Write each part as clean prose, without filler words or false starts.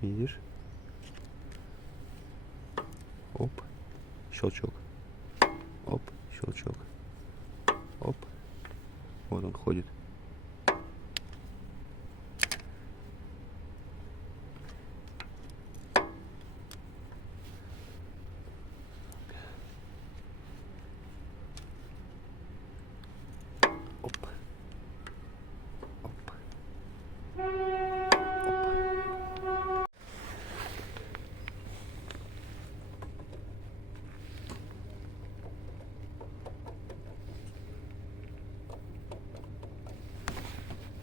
Видишь? Оп, щелчок. Оп, щелчок. Оп. Вот он ходит. Оп. Оп.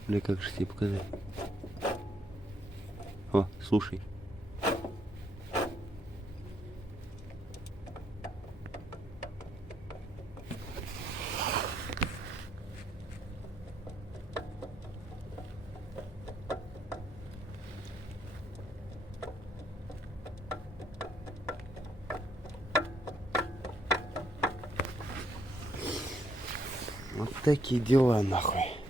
Бля, как же тебе показать? О, слушай. Вот такие дела, нахуй.